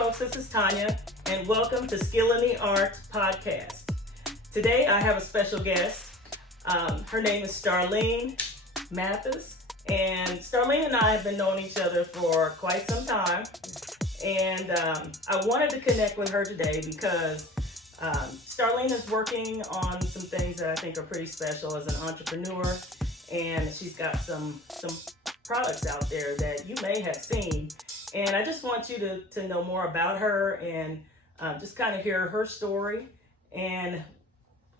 folks, this is Tanya, and welcome to Skill in the Art podcast. Today I have a special guest. Her name is Starlene Mathis, and Starlene and I have been knowing each other for quite some time, and I wanted to connect with her today because Starlene is working on some things that I think are pretty special as an entrepreneur, and she's got some products out there that you may have seen. And I just want you to know more about her and just kind of hear her story. And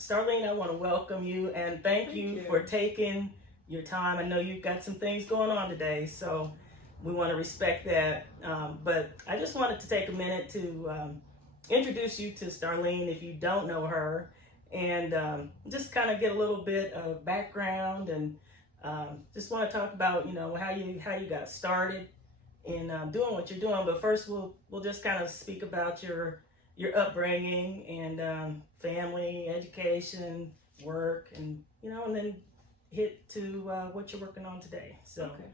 Starlene, I want to welcome you and thank you for taking your time. I know you've got some things going on today, so we want to respect that. But I just wanted to take a minute to introduce you to Starlene if you don't know her, and just kind of get a little bit of background, and just want to talk about how you got started in doing what you're doing. But first we'll just kind of speak about your upbringing and family, education, work, and and then hit to what you're working on today. So okay.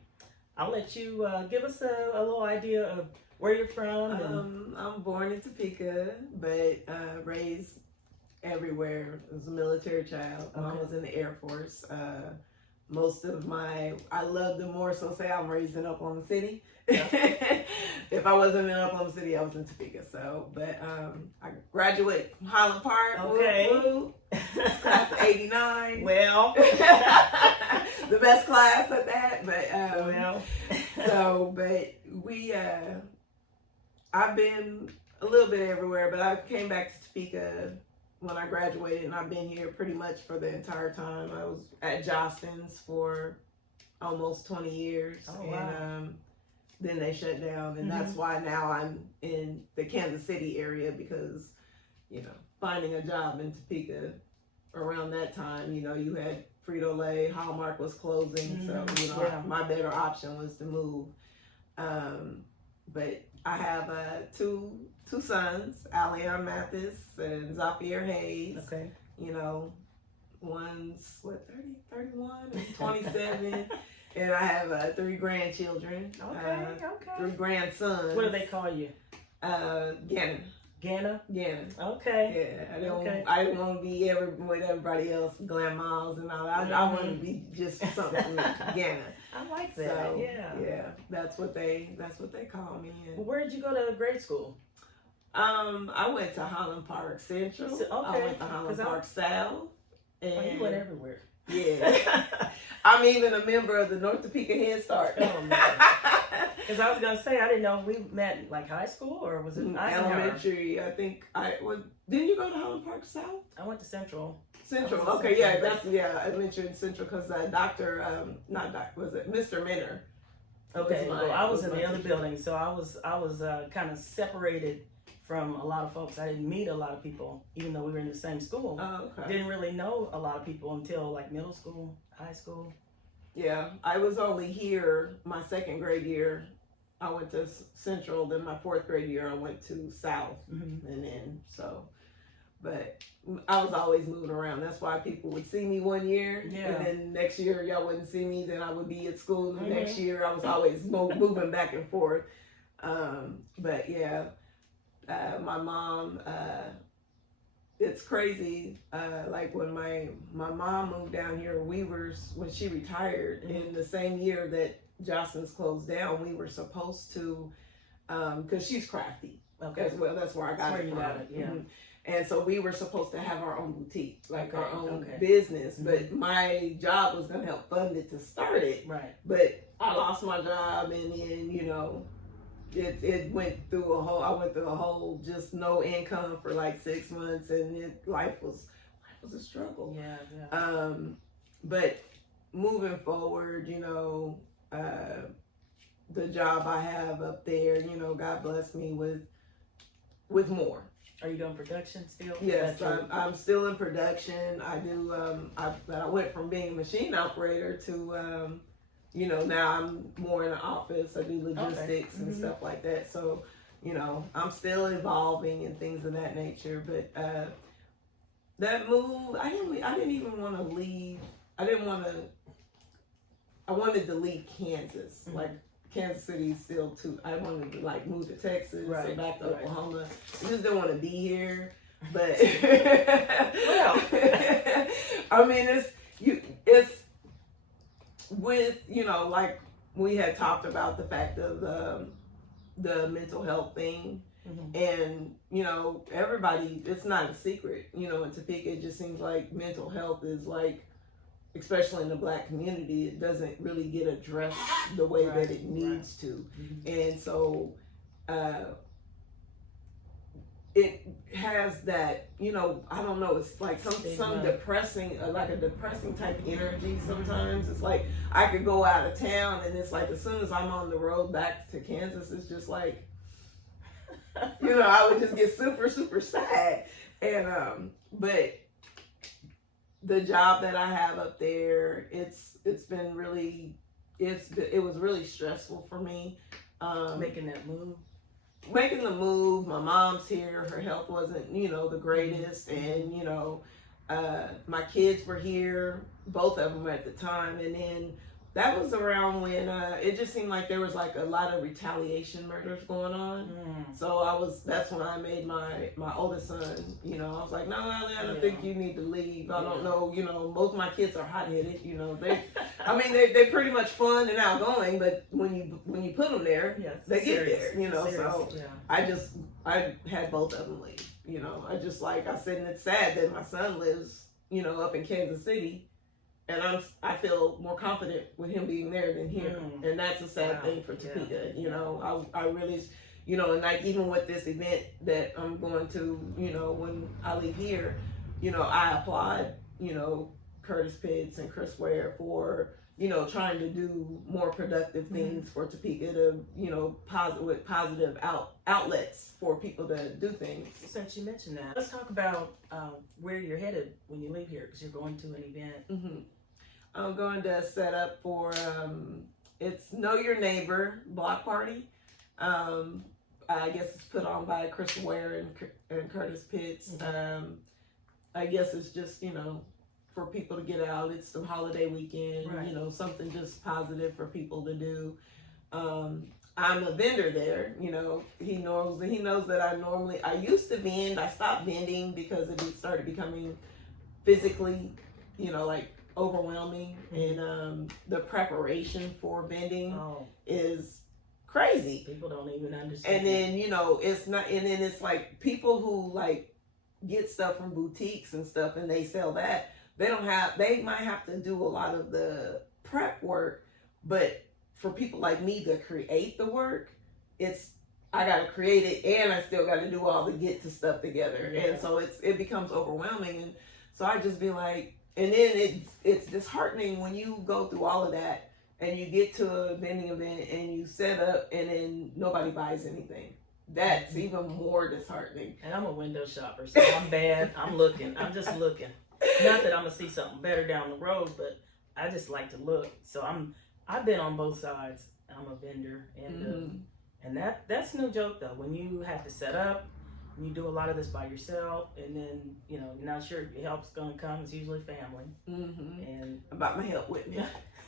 I'll let you give us a little idea of where you're from. I'm born in Topeka, but raised everywhere. I was a military child. Okay. I was in the Air Force. I love to more so say I'm raised in Oklahoma City. Yeah. If I wasn't in Oklahoma City, I was in Topeka. So, but I graduated from Highland Park. Okay. Woo, class of '89. Well, the best class at that. But I've been a little bit everywhere. But I came back to Topeka when I graduated, and I've been here pretty much for the entire time. I was at Jostens for almost 20 years. Oh, wow. And then they shut down, and that's why now I'm in the Kansas City area, because finding a job in Topeka around that time, you had Frito-Lay, Hallmark was closing, so my better option was to move. But I have two sons, Starlene Mathis and Octavia Hayes. Okay. One's 31 and 27. And I have 3 grandchildren. Okay. 3 grandsons. What do they call you? Gannon. Ganna? Gannon. Okay. Yeah, I didn't want to be with everybody else, Glam Miles and all that. I want to be just something with Gannon. I like that. So, yeah. That's what they call me. Well, where did you go to grade school? I went to Highland Park Central. Okay. I went to Highland Park South. And you went everywhere. Yeah. I'm even a member of the North Topeka Head Start. Oh, man. Because I was going to say, I didn't know if we met like high school, or was it elementary? I think didn't you go to Highland Park South? I went to Central. Central. Okay, Central. I mentioned Central because Mr. Minner. Okay, well, I was in the other building, so I was kind of separated from a lot of folks. I didn't meet a lot of people, even though we were in the same school. Oh, okay. Didn't really know a lot of people until like middle school, high school. Yeah, I was only here my 2nd grade year. I went to Central. Then my 4th grade year, I went to South, and then but I was always moving around. That's why people would see me one year, and then next year y'all wouldn't see me. Then I would be at school. The next year, I was always moving back and forth. But yeah. My mom, it's crazy. Like when my mom moved down here, when she retired in the same year that Jostens closed down, we were supposed to, because she's crafty as well. That's where I got it from. And so we were supposed to have our own boutique, like our own business. But my job was going to help fund it to start it. Right. But I lost my job, and then, it went through I went through a whole just no income for like 6 months, and life was a struggle. Yeah. But moving forward, the job I have up there, God bless me with more. Are you doing production still? Yes, I'm still in production. I do. I went from being a machine operator to now I'm more in the office. I do logistics and stuff like that. So, I'm still evolving and things of that nature. But that move, I didn't even want to leave. I wanted to leave Kansas. Like, Kansas City still too. I wanted to like move to Texas or back to right. Oklahoma. I just didn't want to be here. But well, I mean, it's with, you know, like we had talked about the fact of the mental health thing. mm-hmm. And, you know, everybody, it's not a secret, you know, in Topeka, it just seems like mental health is like, especially in the Black community, it doesn't really get addressed the way that it needs to. Mm-hmm. And so it has that, you know, I don't know, it's like some depressing, like a depressing type energy sometimes. It's like I could go out of town and it's like as soon as I'm on the road back to Kansas, it's just like, you know, I would just get super, super sad. And but the job that I have up there, it's been really, it was really stressful for me. Making that move. Making the move. My mom's here. Her health wasn't, you know, the greatest, and you know, my kids were here, both of them at the time, and then that was around when it just seemed like there was like a lot of retaliation murders going on. So that's when I made my oldest son, you know, I was like, no, I don't think you need to leave. I don't know, you know, most of my kids are hot-headed, you know, they're pretty much fun and outgoing, but when you put them there, they get there, you know. So I had both of them leave, you know. I just, like I said, and it's sad that my son lives, you know, up in Kansas City. And I feel more confident with him being there than here. And that's a sad thing for Topeka. You know, I really, you know, and like even with this event that I'm going to, you know, when I leave here, you know, I applaud, you know, Curtis Pitts and Chris Ware for, you know, trying to do more productive things for Topeka to, you know, positive outlets for people to do things. Since you mentioned that, let's talk about where you're headed when you leave here, because you're going to an event. I'm going to set up for, it's Know Your Neighbor block party. I guess it's put on by Chris Ware and Curtis Pitts. I guess it's just, you know, for people to get out. It's the holiday weekend, you know, something just positive for people to do. I'm a vendor there, you know. He knows that I used to vend. I stopped vending because it started becoming physically, you know, like overwhelming. And the preparation for vending is crazy. People don't even understand. And then, you know, it's not, and then it's like people who like get stuff from boutiques and stuff and they sell that. They might have to do a lot of the prep work, but for people like me to create the work, I got to create it and I still got to do all the get to stuff together. And so it becomes overwhelming. And so I just be like, and then it's disheartening when you go through all of that and you get to a vending event and you set up and then nobody buys anything. That's even more disheartening. And I'm a window shopper, so I'm bad. I'm just looking. Not that I'm gonna see something better down the road, but I just like to look. So I've been on both sides. I'm a vendor, and that's no joke though. When you have to set up, you do a lot of this by yourself, and then you know you're not sure if your help's gonna come. It's usually family, and about my help with me.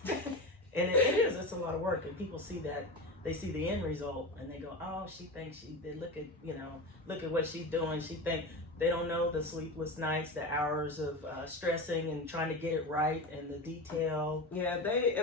And it's a lot of work, and people see that. They see the end result and they go, oh, she thinks she did. Look at what she's doing. They don't know the sleepless nights, the hours of stressing and trying to get it right and the detail. Yeah, they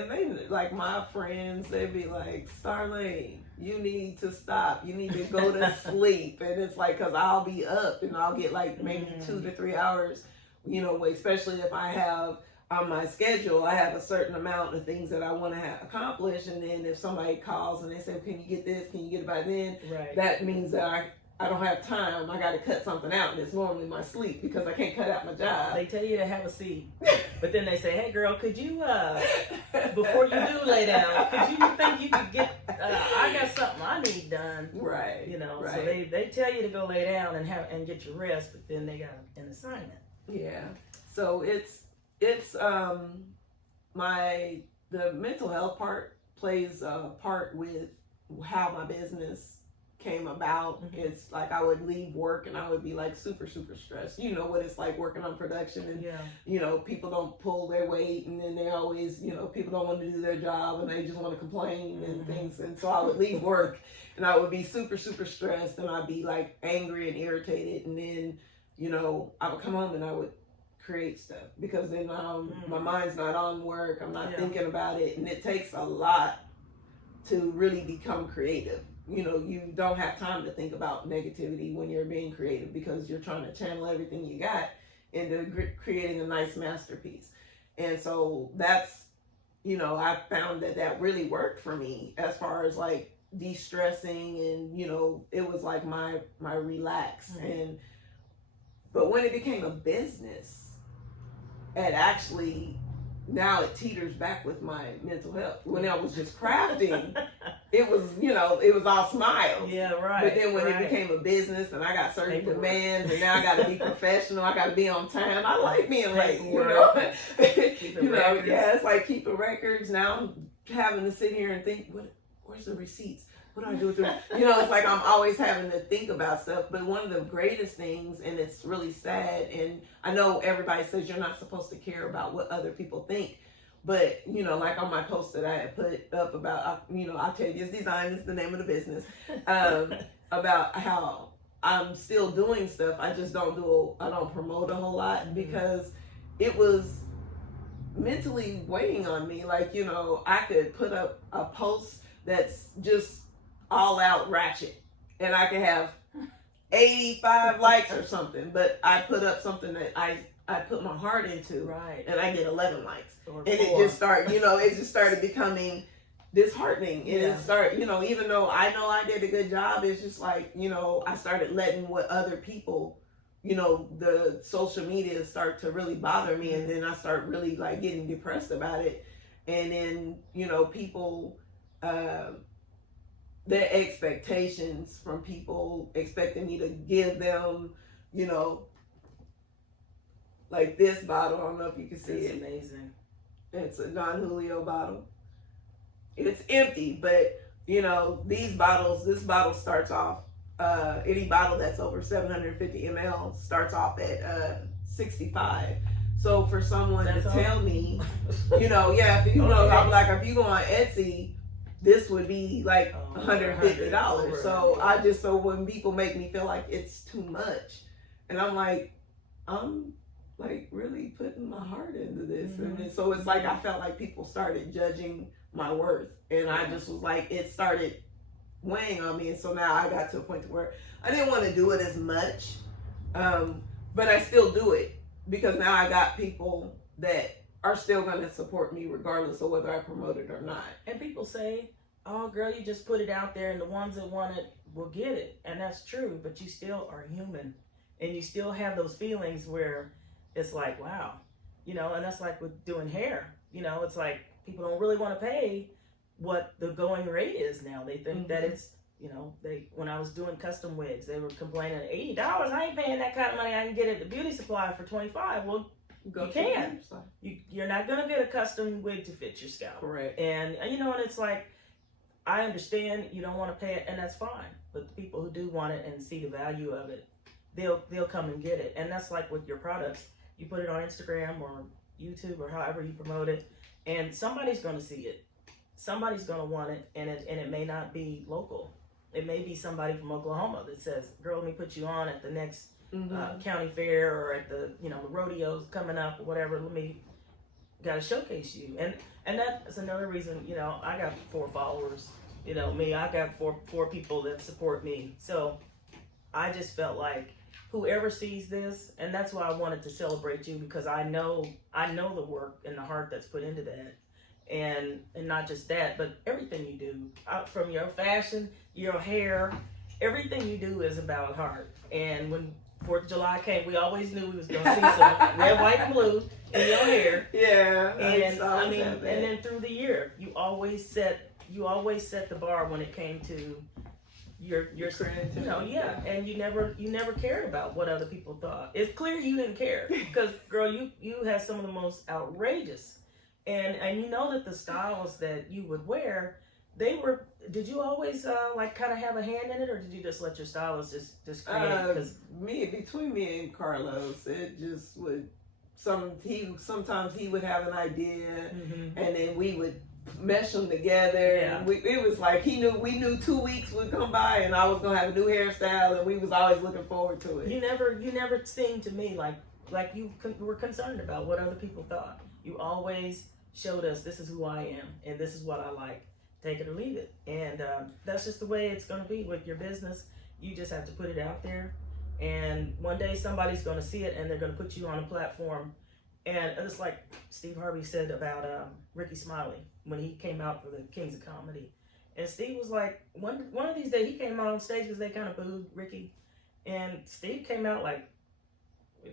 like my friends, they be like, Starlene, you need to stop. You need to go to sleep. And it's like, cause I'll be up and I'll get like maybe 2 to 3 hours, you know, especially if I have on my schedule, I have a certain amount of things that I want to have accomplished. And then if somebody calls and they say, can you get this? Can you get it by then? That means that I don't have time. I got to cut something out. And it's normally my sleep because I can't cut out my job. They tell you to have a seat. But then they say, hey girl, could you, before you do lay down, could you think you could get, I got something I need done. You know, so they tell you to go lay down and get your rest, but then they got an assignment. Yeah. So it's the mental health part plays a part with how my business came about. It's like I would leave work and I would be like super stressed. You know what it's like working on production, and you know, people don't pull their weight, and then they always, you know, people don't want to do their job and they just want to complain and things. And so I would leave work and I would be super stressed, and I'd be like angry and irritated, and then, you know, I would come home and I would create stuff, because then my mind's not on work, I'm not thinking about it, and it takes a lot to really become creative. You know, you don't have time to think about negativity when you're being creative, because you're trying to channel everything you got into creating a nice masterpiece. And so that's, you know, I found that really worked for me as far as like de-stressing, and, you know, it was like my relax. And but when it became a business, it actually, now it teeters back with my mental health. When I was just crafting, it was, you know, it was all smiles. Yeah, right. But then when it became a business and I got certain demands, and now I got to be professional, I got to be on time. I like being late, you know. You know, it's like keeping records. Now I'm having to sit here and think, where's the receipts? What do I do with them? You know, it's like I'm always having to think about stuff. But one of the greatest things, and it's really sad, and I know everybody says you're not supposed to care about what other people think, but, you know, like on my post that I had put up about, you know, Octavia's Design is the name of the business, about how I'm still doing stuff. I just I don't promote a whole lot, because it was mentally weighing on me. Like, you know, I could put up a post that's just all out ratchet, and I could have 85 likes or something, but I put up something that I put my heart into, and I get 11 likes, and it just started becoming disheartening. And it started, you know, even though I know I did a good job, it's just like, you know, I started letting what other people, you know, the social media start to really bother me, and then I start really like getting depressed about it. And then, you know, people, their expectations from people expecting me to give them, you know, like this bottle. I don't know if you can see it. It's amazing. It's a Don Julio bottle. It's empty, but, you know, this bottle starts off, any bottle that's over 750 ml starts off at 65. So for someone to tell me, you know, if you know, I'm like, if you go on Etsy, this would be like $150. So when people make me feel like it's too much, and I'm like really putting my heart into this. And so it's like I felt like people started judging my worth, and I just was like, it started weighing on me. And so now I got to a point to where I didn't want to do it as much, but I still do it, because now I got people that are still going to support me regardless of whether I promote it or not. And people say, oh girl, you just put it out there and the ones that want it will get it. And that's true, but you still are human, and you still have those feelings where it's like, wow, you know. And that's like with doing hair, you know, it's like people don't really want to pay what the going rate is now. They think that it's, you know, when I was doing custom wigs, they were complaining, $80, I ain't paying that kind of money. I can get it at the beauty supply for $25. Well, you can. You're not going to get a custom wig to fit your scalp. Correct. And, you know, and it's like, I understand you don't want to pay it, and that's fine. But the people who do want it and see the value of it, they'll come and get it. And that's like with your products. You put it on Instagram or YouTube or however you promote it, and somebody's going to see it. Somebody's going to want it, and it may not be local. It may be somebody from Oklahoma that says, girl, let me put you on at the next county fair, or at the, you know, the rodeos coming up or whatever. Got to showcase you. And that's another reason, you know, I got 4 followers. You know, I got four people that support me. So I just felt like whoever sees this, and that's why I wanted to celebrate you, because I know the work and the heart that's put into that. And not just that, but everything you do, from your fashion, your hair, everything you do is about heart. And when 4th of July came, we always knew we was going to see some red, white, and blue in your hair. Yeah. And I mean, and then through the year, you always set the bar when it came to your creativity. You know, and you never cared about what other people thought. It's clear you didn't care, because girl, you had some of the most outrageous, and you know that the styles that you would wear, Did you always like kind of have a hand in it, or did you just let your stylist just create? Between me and Carlos, it just would sometimes he would have an idea, and then we would mesh them together. Yeah. And it was like we knew 2 weeks would come by, and I was gonna have a new hairstyle, and we was always looking forward to it. You never seemed to me like you were concerned about what other people thought. You always showed us, this is who I am, and this is what I like. Take it or leave it. And that's just the way it's going to be with your business. You just have to put it out there, and one day somebody's going to see it, and they're going to put you on a platform. And it's like Steve Harvey said about Ricky Smiley when he came out for the Kings of Comedy. And Steve was like, one of these days he came out on stage because they kind of booed Ricky, and Steve came out like,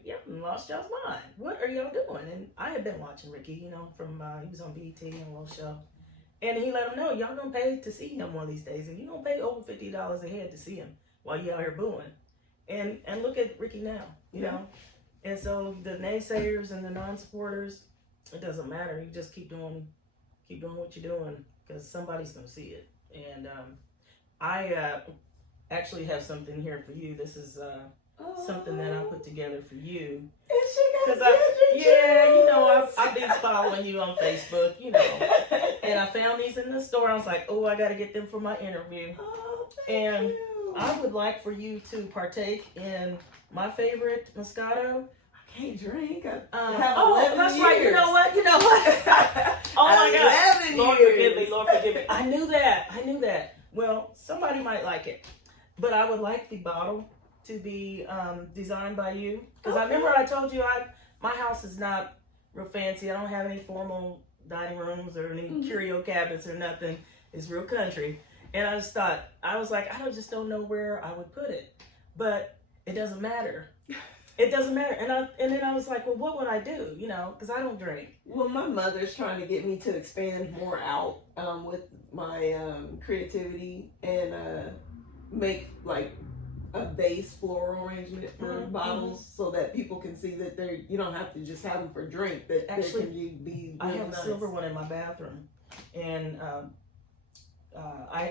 "Y'all lost y'all's mind. What are y'all doing?" And I had been watching Ricky, from he was on BET and a little show. And he let them know, y'all gonna pay to see him one of these days, and you gonna pay over $50 a head to see him while you out here booing. And look at Ricky now, you know. And so the naysayers and the non-supporters, it doesn't matter. You just keep doing what you're doing, because somebody's gonna see it. And I actually have something here for you. This is something that I put together for you. And she got I've been following you on Facebook, and I found these in the store. I was like, oh, I got to get them for my interview. Oh, and you. I would like for you to partake in my favorite Moscato. I can't drink. I have 11 that's years. right. You know what? Oh my God. 11 Lord years. Lord forgive me. I knew that. Well, somebody might like it, but I would like the bottle to be designed by you, because I remember I told you my house is not real fancy. I don't have any formal dining rooms or any curio cabinets or nothing. It's real country. And I just thought, I was like, I just don't know where I would put it. But it doesn't matter. It doesn't matter. And then I was like, well, what would I do? Because I don't drink. Well, my mother's trying to get me to expand more out with my creativity and make like a base floral arrangement for bottles, so that people can see that you don't have to just have them for drink. That actually they can be. I have nice. a silver one in my bathroom, and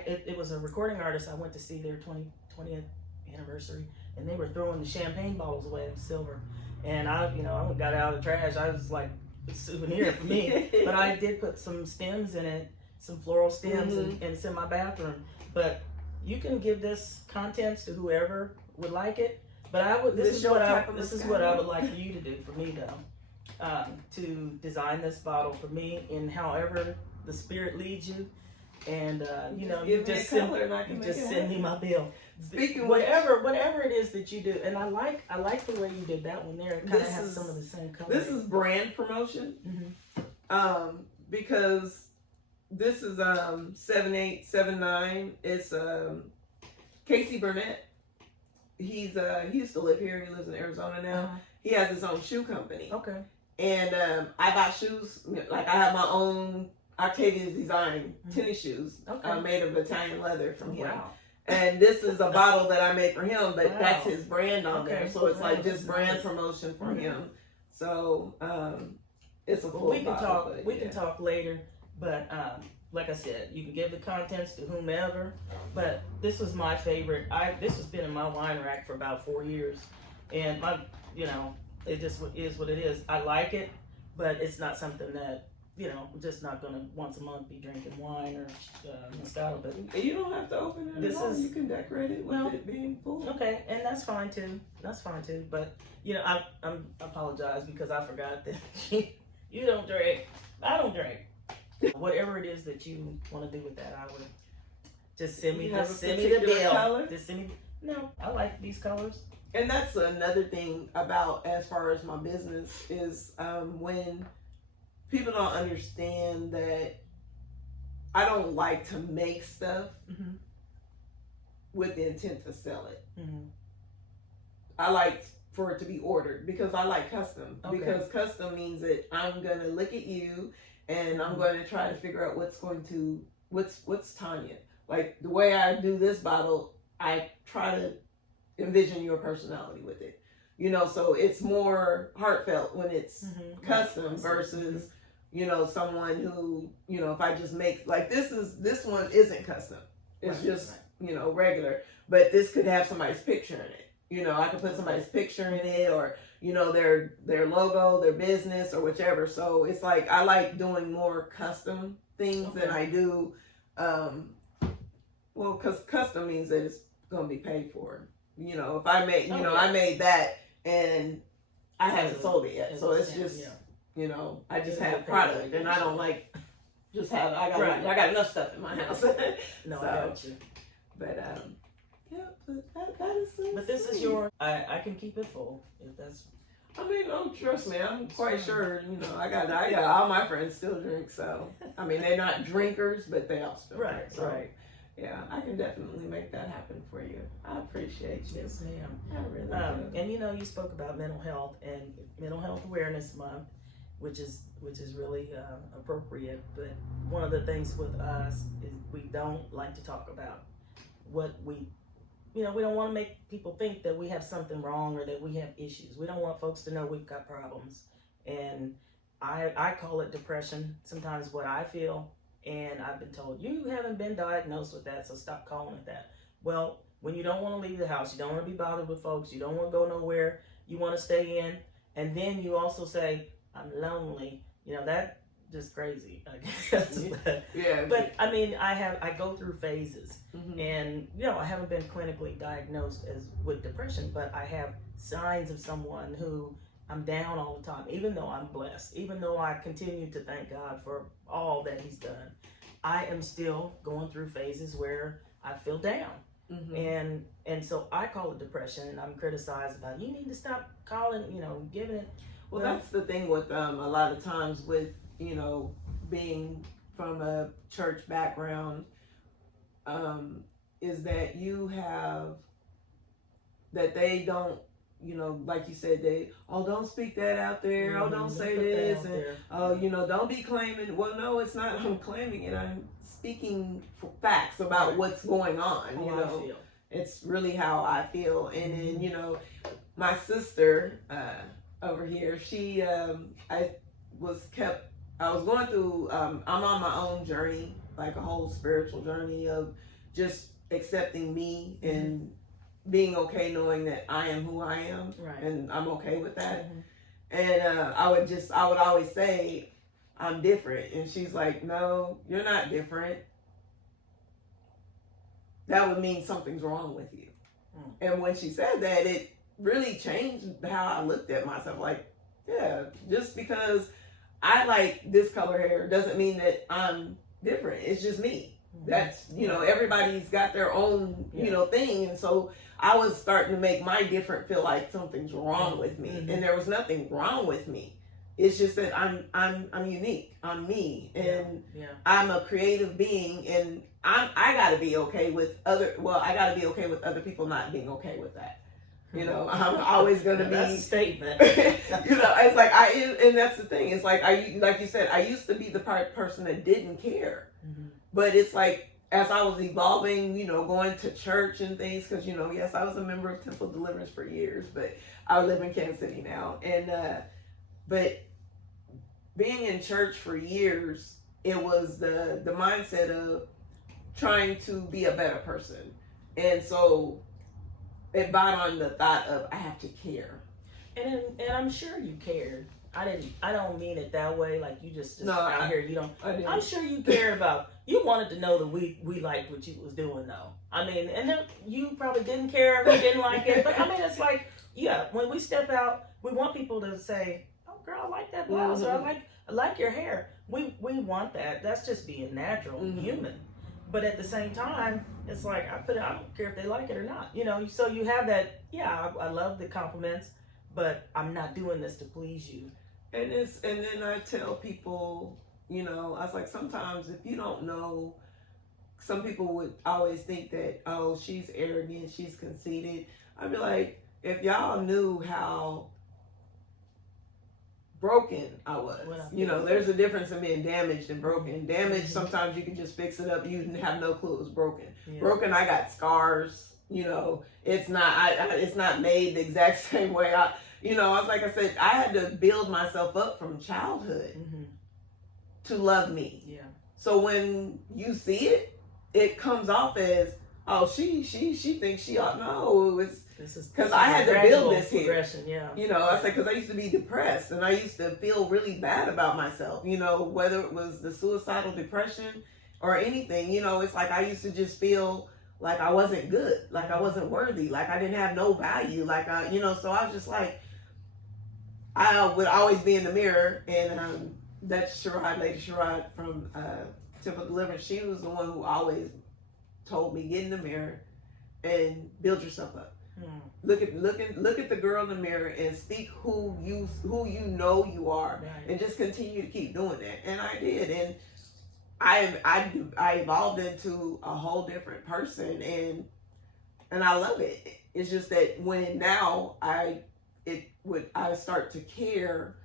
it was a recording artist. I went to see their 20th anniversary, and they were throwing the champagne bottles away in silver, and I got out of the trash. I was like, a souvenir for me. But I did put some stems in it, some floral stems, and it's in my bathroom. But you can give this contents to whoever would like it. But this is what I would like for you to do for me, though. To design this bottle for me in however the spirit leads you. And you just send me my bill. Speaking whatever it is that you do, and I like the way you did that one there. It kind of has some of the same color. This is brand promotion, because this is 7879. It's Casey Burnett. He used to live here. He lives in Arizona now. He has his own shoe company. Okay. And I buy shoes. Like I have my own Octavia design tennis shoes. Made of Italian leather from him. Wow. And this is a bottle that I made for him, but that's his brand on there. So it's like just brand promotion for him. So it's a full bottle. We can talk later, but like I said, you can give the contents to whomever. But this was my favorite. This has been in my wine rack for about 4 years, and it just is what it is. I like it, but it's not something that I'm just not gonna once a month be drinking wine or Moscato. But you don't have to open it. You can decorate it with it being full. Okay, and that's fine too. But I apologize because I forgot that you don't drink. I don't drink. Whatever it is that you want to do with that, I would just send me the bill. Color? No, I like these colors. And that's another thing about as far as my business is when people don't understand that I don't like to make stuff with the intent to sell it. I like for it to be ordered because I like custom. Okay. Because custom means that I'm gonna look at you and I'm going to try to figure out what's Tanya. Like the way I do this bottle, I try to envision your personality with it. So it's more heartfelt when it's custom versus you know, someone who, you know, if I just make, like, this one isn't custom. It's Right, just, right. you know, regular. But this could have somebody's picture in it. You know, I could put somebody's picture in it, or, you know, their logo, their business, or whichever. So it's like, I like doing more custom things than I do, well, because custom means that it's going to be paid for. You know, if I made, I made that and I haven't sold it yet. So it's just, you know, I just have product, and I don't like just have, I got enough stuff in my house. No, so, I got you. But, that is so But this is your, I can keep it full if that's. I mean, don't trust me. I'm quite sure, you know, I got all my friends still drink, so, I mean, they're not drinkers, but they all still drink. So, right. Yeah, I can definitely make that happen for you. I appreciate you. Yes, ma'am. I really do. And you know, you spoke about mental health and Mental Health Awareness Month, which is really appropriate. But one of the things with us is we don't like to talk about what we don't want to make people think that we have something wrong or that we have issues. We don't want folks to know we've got problems. And I call it depression, sometimes what I feel. And I've been told, you haven't been diagnosed with that, so stop calling it that. Well, when you don't want to leave the house, you don't want to be bothered with folks, you don't want to go nowhere, you want to stay in, and then you also say, I'm lonely, you know, that's just crazy, I guess. But I mean, I go through phases, and, you know, I haven't been clinically diagnosed with depression, but I have signs of someone who I'm down all the time, even though I'm blessed, even though I continue to thank God for all that He's done. I am still going through phases where I feel down. And so I call it depression, and I'm criticized about, you need to stop calling, you know, giving it. Well, that's the thing with a lot of times with, you know, being from a church background, is that you have, that they don't, you know, like you said, don't speak that out there. Oh, don't say this. And, oh, you know, don't be claiming. Well, no, it's not. I'm claiming it. I'm speaking facts about what's going on. How you know, I feel. It's really how I feel. And then, you know, my sister over here, she, I was going through, I'm on my own journey, like a whole spiritual journey of just accepting me and being okay knowing that I am who I am, and I'm okay with that. And I would always say I'm different, and she's like, no, you're not different. That would mean something's wrong with you. And when she said that, it really changed how I looked at myself. Like, yeah, just because I like this color hair doesn't mean that I'm different. It's just me. That's, you know, everybody's got their own, you know, thing. And so I was starting to make my different feel like something's wrong with me. And there was nothing wrong with me. It's just that I'm unique. I'm me. And I'm a creative being, and I gotta be okay with I gotta be okay with other people not being okay with that. You know, I'm always gonna be. That's a statement. You know, it's like and that's the thing. It's like like you said, I used to be the person that didn't care. But it's like, as I was evolving, you know, going to church and things, because, you know, yes, I was a member of Temple Deliverance for years, but I live in Kansas City now. And, but being in church for years, it was the mindset of trying to be a better person. And so it brought on the thought of, I have to care. And I'm sure you cared. I don't mean it that way, like you just no, out here, you don't. I'm sure you cared about, you wanted to know that we liked what you was doing though. I mean, and then you probably didn't care if you didn't like it, but I mean, it's like, yeah, when we step out, we want people to say, oh girl, I like that blouse, or I like your hair. We want that. That's just being natural, human. But at the same time, it's like, I don't care if they like it or not, you know, so you have that, I love the compliments, but I'm not doing this to please you. And then I tell people, you know, I was like, sometimes if you don't know, some people would always think that, oh, she's arrogant, she's conceited. I'd be like, if y'all knew how broken I was, you know, there's a difference in being damaged and broken. Damaged, sometimes you can just fix it up. You didn't have no clue it was broken. Broken, I got scars, you know, it's not made the exact same way. You know, I was like I said, I had to build myself up from childhood. to love me. Yeah. So when you see it, it comes off as, oh, she thinks she ought. No, it's because I had to build this here. Yeah. You know, I said, because I used to be depressed and I used to feel really bad about myself, you know, whether it was the suicidal depression or anything, you know, it's like I used to just feel like I wasn't good, like I wasn't worthy, like I didn't have no value, like you know, so I was just like, I would always be in the mirror, and that's Sherrod, Lady Sherrod from Temple Deliverance. She was the one who always told me, get in the mirror and build yourself up. Look at the girl in the mirror and speak who you know you are, right. And just continue to keep doing that. And I did, and I evolved into a whole different person, and I love it. It's just that when now I start to care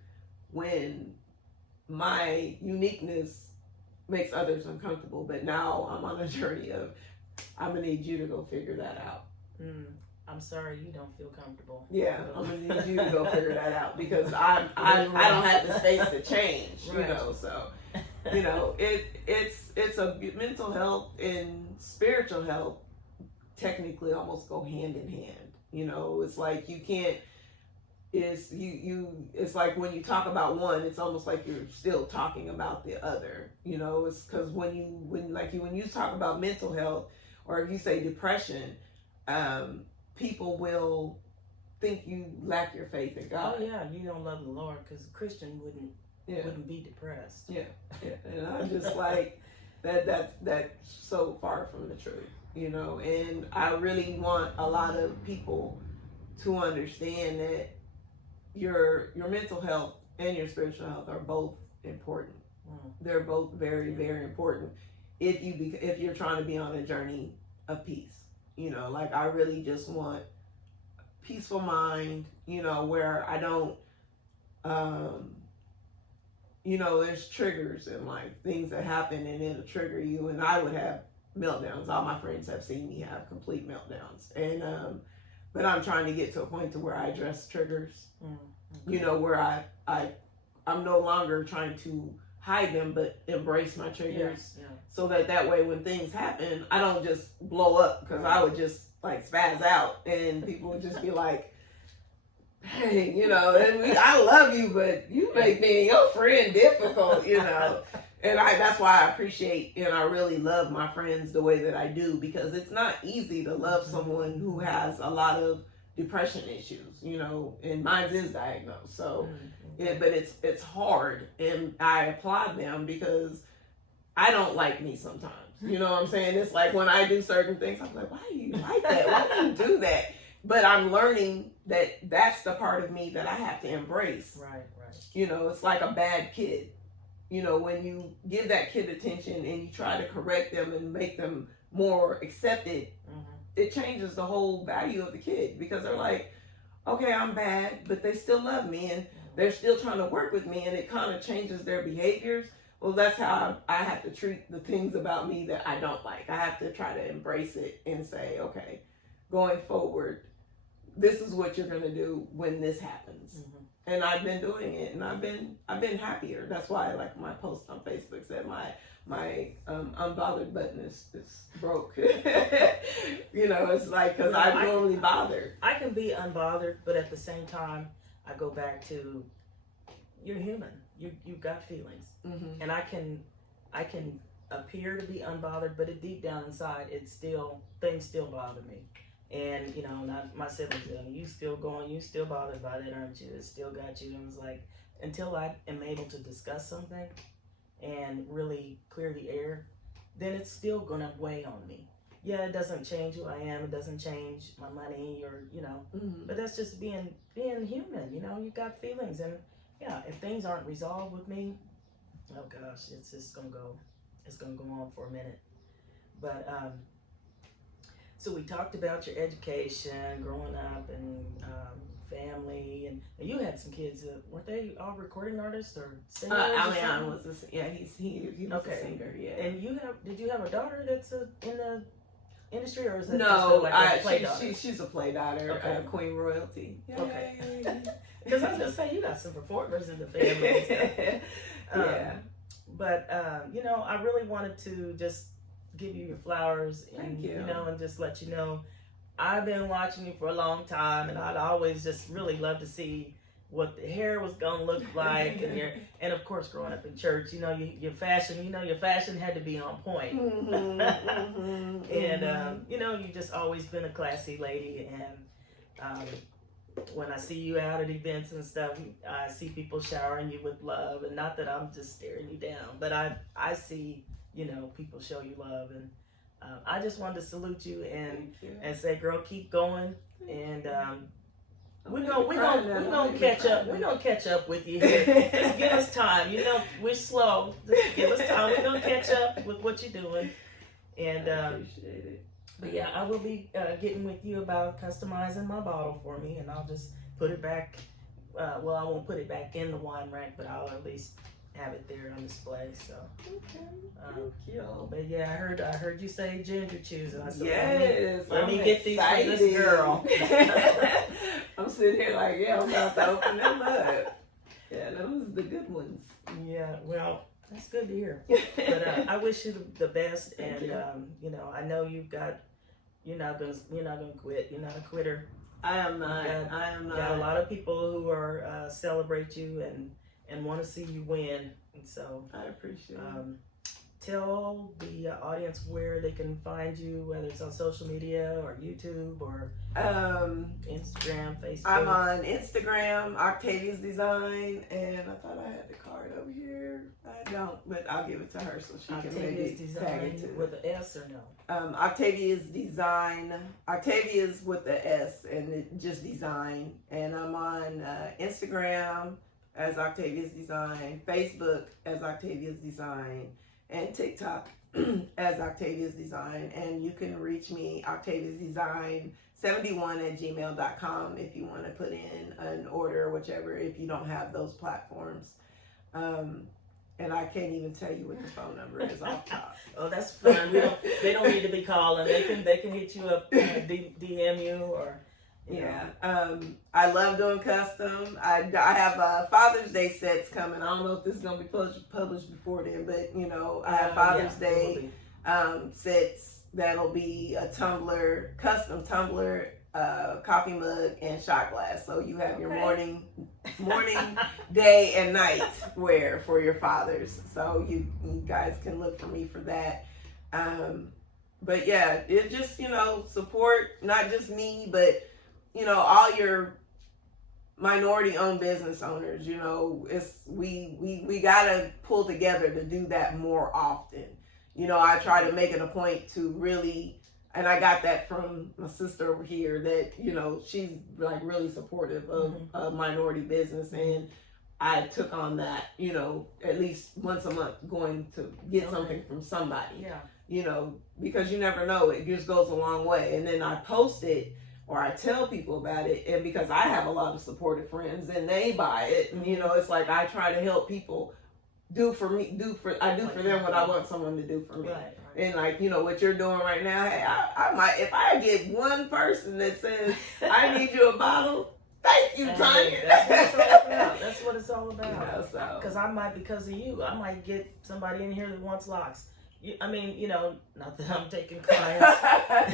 when my uniqueness makes others uncomfortable. But now I'm on a journey of, I'm gonna need you to go figure that out. I'm sorry you don't feel comfortable. Yeah, I'm gonna need you to go figure that out, because I don't have the space to change. Right. You know, so you know it's a mental health and spiritual health technically almost go hand in hand. You know, it's like you can't. It's like when you talk about one, it's almost like you're still talking about the other. You know, it's because when you talk about mental health, or if you say depression, people will think you lack your faith in God. Oh yeah, you don't love the Lord, because a Christian wouldn't be depressed. Yeah, and I'm just like that's so far from the truth, you know. And I really want a lot of people to understand that your mental health and your spiritual health are both important. They're both very, very important if you're trying to be on a journey of peace. You know, like I really just want peaceful mind, you know, where I don't, you know, there's triggers in life, things that happen and it'll trigger you. And I would have meltdowns. All my friends have seen me have complete meltdowns. And, but I'm trying to get to a point to where I address triggers, you know, where I'm no longer trying to hide them, but embrace my triggers. Yeah. So that way when things happen, I don't just blow up, because I would just like spaz out and people would just be like, hey, you know, and I love you, but you make me and your friend difficult, you know. And that's why I appreciate and I really love my friends the way that I do, because it's not easy to love someone who has a lot of depression issues, you know, and mine is diagnosed. So, but it's hard, and I applaud them, because I don't like me sometimes. You know what I'm saying? It's like when I do certain things, I'm like, why do you like that? Why do you do that? But I'm learning that that's the part of me that I have to embrace. Right. You know, it's like a bad kid. You know, when you give that kid attention and you try to correct them and make them more accepted, it changes the whole value of the kid, because they're like, okay, I'm bad, but they still love me and they're still trying to work with me, and it kind of changes their behaviors. Well, that's how I have to treat the things about me that I don't like. I have to try to embrace it and say, okay, going forward, this is what you're going to do when this happens. And I've been doing it, and I've been happier. That's why, like, my post on Facebook said my unbothered button is broke. You know, it's like, because I'm normally bothered. I can be unbothered, but at the same time, I go back to, you're human. You've got feelings, and I can appear to be unbothered, but deep down inside, things still bother me. And you know, not my siblings, you still bothered by that, aren't you? It still got you. And it was like, until I am able to discuss something and really clear the air, then it's still gonna weigh on me. Yeah, it doesn't change who I am. It doesn't change my money, or you know. But that's just being human. You know, you got feelings, and yeah, if things aren't resolved with me, oh gosh, it's just gonna go. It's gonna go on for a minute. But so we talked about your education, growing up, and family, and you had some kids. Weren't they all recording artists or singers? Alian was he was a singer. Yeah. And did you have a daughter that's in the industry, or is it no? She's a play daughter, okay. Queen Royalty. Okay. Because I was gonna say, you got some performers in the family. Yeah. But you know, I really wanted to just give you your flowers, and Thank you. you know, and just let you know I've been watching you for a long time, and I'd always just really love to see what the hair was gonna look like, and of course, growing up in church, you know, your fashion, your fashion had to be on point. And you know, you just always been a classy lady, and when I see you out at events and stuff, I see people showering you with love, and not that I'm just staring you down, but I see, people show you love, and I just wanted to salute you and say, girl, keep going, and we're gonna catch up. We're gonna catch up with you here. Just give us time. We're slow. Just give us time. We're gonna catch up with what you're doing, and I appreciate it. But yeah, I will be getting with you about customizing my bottle for me, and I'll just put it back. Well, I won't put it back in the wine rack, but I'll at least have it there on display. So, okay, thank you. But yeah, I heard you say ginger chews, and I said, yes, let me get these for this girl. I'm sitting here like, yeah, I'm about to open them up. Yeah, those are the good ones. Yeah, well, that's good to hear. But I wish you the best, and I know you're not gonna quit. You're not a quitter. I am not. I am not. Got a lot of people who are celebrate you and want to see you win, and so I appreciate it. Tell the audience where they can find you, whether it's on social media or YouTube or Instagram, Facebook. I'm on Instagram, Octavia's Design, and I thought I had the card over here. I don't, but I'll give it to her so she can maybe tag it to with an S or no? Octavia's Design. Octavia's with the S and just Design. And I'm on Instagram as Octavia's Design, Facebook as Octavia's Design, and TikTok as Octavia's Design. And you can reach me, Octavia's Design 71@gmail.com, if you want to put in an order or whichever, if you don't have those platforms. And I can't even tell you what the phone number is off top. Oh, that's fine. They don't need to be calling. They can hit you up, DM you or. Yeah, I love doing custom. I have Father's Day sets coming. I don't know if this is gonna be published before then, but I have Father's Day sets that'll be a tumbler, custom tumbler, coffee mug, and shot glass. So you have your morning, day, and night wear for your fathers. So you guys can look for me for that. But yeah, it just support not just me, but all your minority-owned business owners. It's we gotta pull together to do that more often. I try to make it a point to really, and I got that from my sister over here that she's like really supportive of minority business, and I took on that. At least once a month, going to get something from somebody. Yeah. Because you never know, it just goes a long way. And then I post it, or I tell people about it, and because I have a lot of supportive friends and they buy it, and it's like I try to help people do for them what I want someone to do for me. Right. And like what you're doing right now, hey, I might, if I get one person that says I need you a bottle, thank you, Tanya. That's what it's all about. Because I might, because of you, I might get somebody in here that wants locks. I mean, not that I'm taking clients.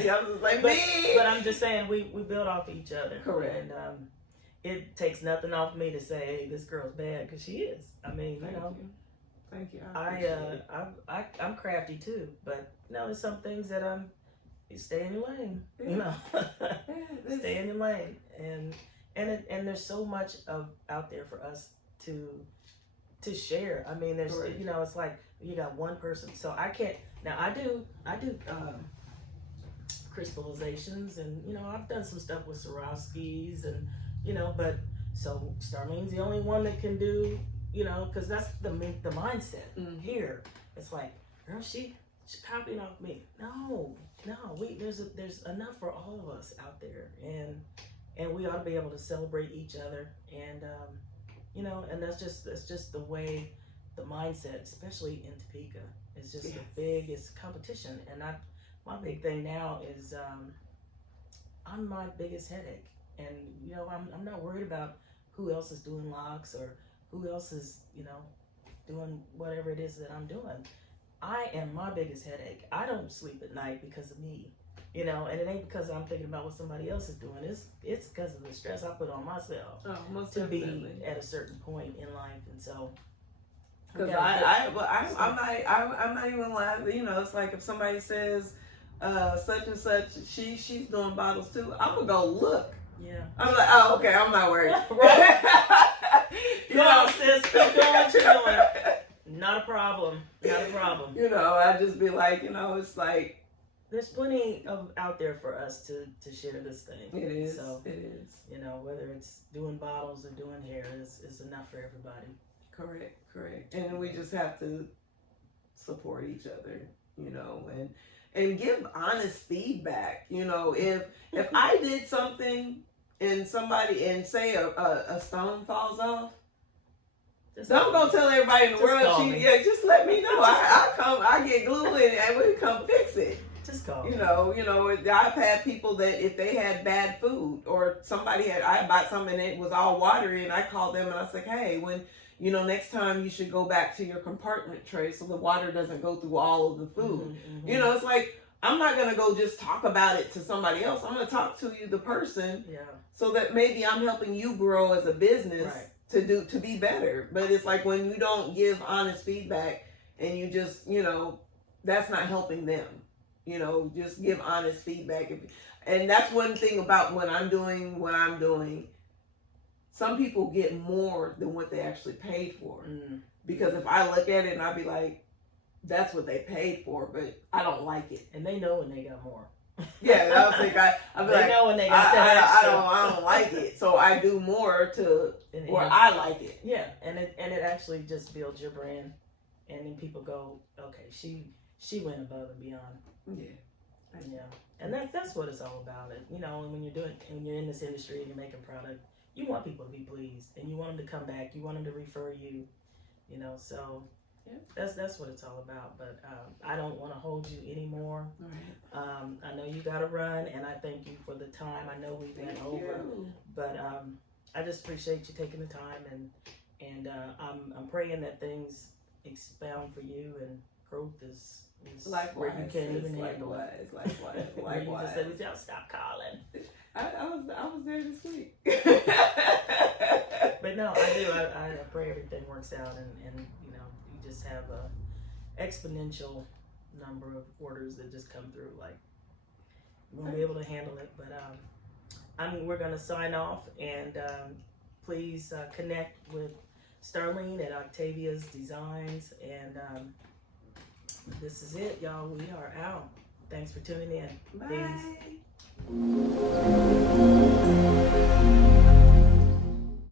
Yeah, I'm just like, but I'm just saying we build off each other. Correct. And it takes nothing off me to say, hey, this girl's bad, because she is. I mean, Thank you. I'm crafty too, but there's some things that you stay in your lane. Stay in your lane, and there's so much out there for us to share. I mean, there's it's like you got one person, so I can't. Now I do crystallizations, and I've done some stuff with Swarovskis, and but so Starlene's the only one that can do. Because that's the mindset here. It's like, girl, she copying off me. No, there's enough for all of us out there, and we ought to be able to celebrate each other, and and that's just the way, the mindset, especially in Topeka, is just the biggest competition. And my big thing now is I'm my biggest headache, and I'm not worried about who else is doing locks or who else is doing whatever it is that I'm doing. I am my biggest headache. I don't sleep at night because of me, you know, and it ain't because I'm thinking about what somebody else is doing. It's because of the stress I put on myself most to definitely. be at a certain point in life, and so. Because I'm not even lying. You know, it's like if somebody says such and such, she's doing bottles too, I'm gonna go look. Yeah. I'm like, oh, okay, I'm not worried. You know, sis, keep doing what you're doing. Not a problem. Not a problem. You know, I just be like, you know, it's like there's plenty of out there for us to share this thing. It is. So it is. You know, whether it's doing bottles or doing hair, is enough for everybody. Correct. And we just have to support each other, you know, and give honest feedback. You know, if I did something and somebody and say a stone falls off, don't go tell everybody in the world. Just let me know. I get glue and we come fix it. Just call. You know, I've had people that if they had bad food or I bought something and it was all watery and I called them and I was like, hey, you know, next time you should go back to your compartment tray so the water doesn't go through all of the food. Mm-hmm. You know, it's like, I'm not going to go just talk about it to somebody else. I'm going to talk to you, the person, so that maybe I'm helping you grow as a business to be better. But it's like when you don't give honest feedback and you just, you know, that's not helping them. You know, just give honest feedback. And that's one thing about when I'm doing what I'm doing. Some people get more than what they actually paid for. Because if I look at it and I be like, that's what they paid for, but I don't like it. And they know when they got more. Yeah, I was like, I they know when they got that extra. I don't like it, so I do more to where I like it. Yeah, and it actually just builds your brand, and then people go, okay, she went above and beyond. Yeah, and that's what it's all about. You know, when you're in this industry and you're making product, you want people to be pleased, and you want them to come back. You want them to refer you. You know, so that's what it's all about. But I don't want to hold you anymore. I know you got to run, and I thank you for the time. I know we went over, but I just appreciate you taking the time, and I'm praying that things expound for you and growth is where you can't even handle it. Likewise. You just said, "I'll stop calling." I was there this week. But no, I do. I pray everything works out, and you know, you just have a exponential number of orders that just come through. Like, you won't be able to handle it. But we're gonna sign off, and please connect with Starlene at Octavia's Designs, and this is it, y'all. We are out. Thanks for tuning in. Bye. Peace.